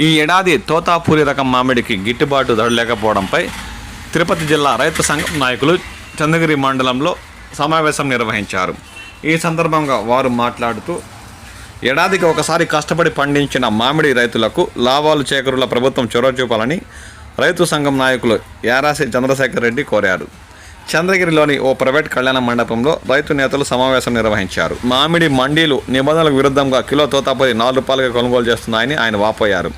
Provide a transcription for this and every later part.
ఈ ఏడాది తోతాపూరి రకం మామిడికి గిట్టుబాటు ధర లేకపోవడంపై తిరుపతి జిల్లా రైతు సంఘం నాయకులు చంద్రగిరి మండలంలో సమావేశం నిర్వహించారు. ఈ సందర్భంగా వారు మాట్లాడుతూ ఏడాదికి ఒకసారి కష్టపడి పండించిన మామిడి రైతులకు లాభాలు చేకూరేలా ప్రభుత్వం చొరవ చూపాలని రైతు సంఘం నాయకులు యారాసి చంద్రశేఖర్ రెడ్డి కోరారు. చంద్రగిరిలోని ఓ ప్రైవేట్ కళ్యాణ మండపంలో రైతు నేతలు సమావేశం నిర్వహించారు. మామిడి మండీలు నిబంధనలకు విరుద్ధంగా కిలో తోతాపూరి 4 రూపాయలుగా కొనుగోలు చేస్తున్నాయని ఆయన వాపోయారు.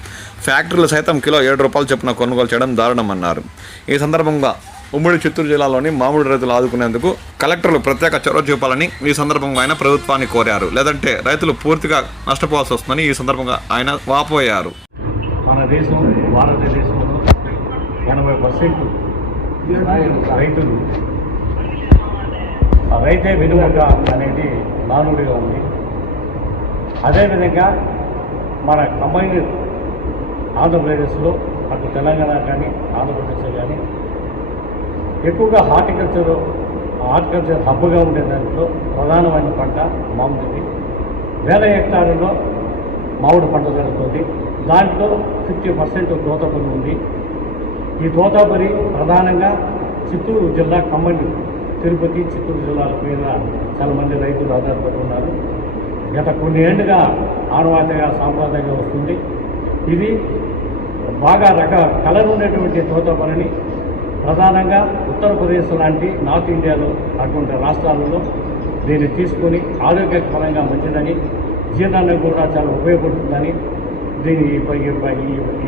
ఫ్యాక్టరీలు సైతం కిలో 7 రూపాయలు చొప్పున కొనుగోలు చేయడం దారుణమన్నారు. ఈ సందర్భంగా ఉమ్మడి చిత్తూరు జిల్లాలోని మామిడి రైతులు ఆదుకునేందుకు కలెక్టర్లు ప్రత్యేక చొరవ చూపాలని ఈ సందర్భంగా ఆయన ప్రభుత్వాన్ని కోరారు. లేదంటే రైతులు పూర్తిగా నష్టపోవాల్సి వస్తుందని ఈ సందర్భంగా ఆయన వాపోయారు. మన దేశం భారతదేశంలో 80% రైతులు రైతే వెనుక అనేది నానుడిగా ఉంది. అదేవిధంగా మన కంబైన్డ్ ఆంధ్రప్రదేశ్లో అటు తెలంగాణ కానీ ఆంధ్రప్రదేశ్లో కానీ ఎక్కువగా హార్టికల్చర్ హబ్గా ఉండే దాంట్లో ప్రధానమైన పంట మామిడి. 1000 హెక్టార్లలో మామిడి పంట జరుగుతుంది. దాంట్లో 50% తోతాపూరి ఉంది. ఈ తోతాపూరి ప్రధానంగా చిత్తూరు జిల్లా ఖమ్మం, తిరుపతి, చిత్తూరు జిల్లాల మీద చాలామంది రైతులు ఆధారపడి ఉన్నారు. గత కొన్ని ఏళ్ళుగా ఆనవాయితీగా సాంప్రదాయంగా వస్తుంది. ఇది బాగా కలర్ ఉండేటువంటి తోతాపూరిని ప్రధానంగా ఉత్తరప్రదేశ్ లాంటి నార్త్ ఇండియాలో అటువంటి రాష్ట్రాలలో దీన్ని తీసుకొని ఆరోగ్యపరంగా మంచిదని, జీర్ణానికి కూడా చాలా ఉపయోగపడుతుందని దీని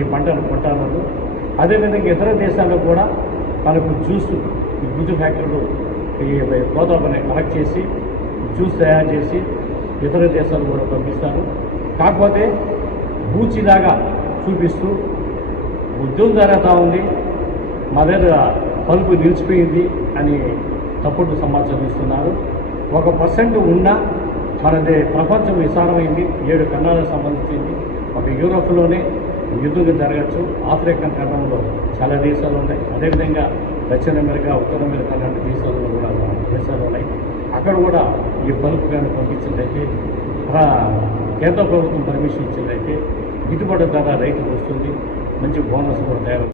ఈ పంటను కొంటున్నారు. అదేవిధంగా ఇతర దేశాల్లో కూడా మనకు ఈ గుజ్జు ఫ్యాక్టరీలు ఈ తోతాపూరిని కలెక్ట్ చేసి జ్యూస్ తయారు చేసి ఇతర దేశాలు కూడా పంపిస్తారు. కాకపోతే బూచిలాగా చూపిస్తూ ఉద్యోగం జరుగుతూ ఉంది, మా దగ్గర పలుపు నిలిచిపోయింది అని తప్పుడు సమాచారం ఇస్తున్నారు. 1% ఉన్నా మనది ప్రపంచం విశాలమైంది. 7 ఖండాలకు సంబంధించింది. ఒక యూరోప్లోనే యుద్ధం జరగచ్చు. ఆఫ్రికన్ ఖండంలో చాలా దేశాలు ఉన్నాయి. అదేవిధంగా దక్షిణ అమెరికా, ఉత్తర అమెరికా లాంటి దేశాలలో కూడా ఉన్నాయి. అక్కడ కూడా ఈ బల్బు కానీ పంపించిందైతే కేంద్ర ప్రభుత్వం పర్మిషన్ ఇచ్చిందైతే గిట్టుబాటు ధర రైతుకు వస్తుంది. మంచి బోనస్ కూడా తయారు